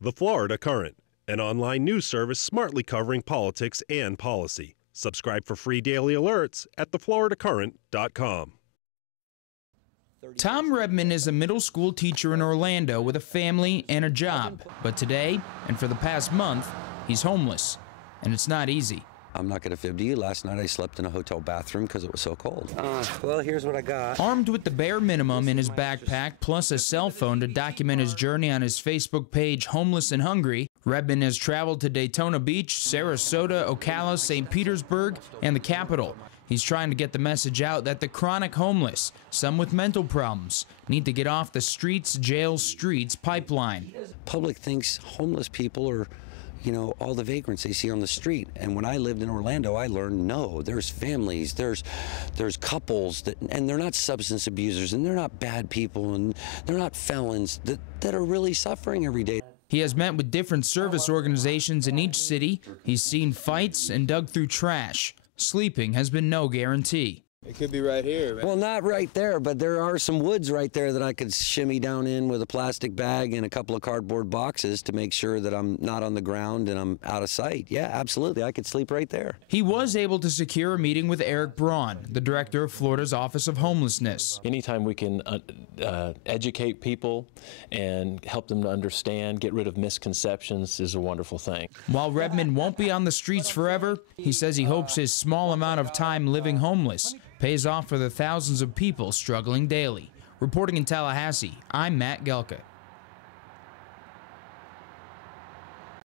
The Florida Current, an online news service smartly covering politics and policy. Subscribe for free daily alerts at thefloridacurrent.com. Tom Redman is a middle school teacher in Orlando with a family and a job. But today, and for the past month, he's homeless. And it's not easy. I'm not going to fib to you. Last night I slept in a hotel bathroom because it was so cold. Well, here's what I got. Armed with the bare minimum in his backpack, plus a cell phone to document his journey on his Facebook page, Homeless and Hungry, Redman has traveled to Daytona Beach, Sarasota, Ocala, St. Petersburg, and the capital. He's trying to get the message out that the chronic homeless, some with mental problems, need to get off the jail streets pipeline. Public thinks homeless people are, all the vagrants they see on the street. And when I lived in Orlando, I learned, no, there's families, there's couples, and they're not substance abusers, and they're not bad people, and they're not felons that are really suffering every day. He has met with different service organizations in each city. He's seen fights and dug through trash. Sleeping has been no guarantee. It could be right here, man. Well, not right there, but there are some woods right there that I could shimmy down in with a plastic bag and a couple of cardboard boxes to make sure that I'm not on the ground and I'm out of sight. Yeah, absolutely. I could sleep right there. He was able to secure a meeting with Eric Braun, the director of Florida's Office of Homelessness. Anytime we can educate people and help them to understand, get rid of misconceptions is a wonderful thing. While Redman won't be on the streets forever, he says he hopes his small amount of time living homeless pays off for the thousands of people struggling daily. Reporting in Tallahassee, I'm Matt Gelka.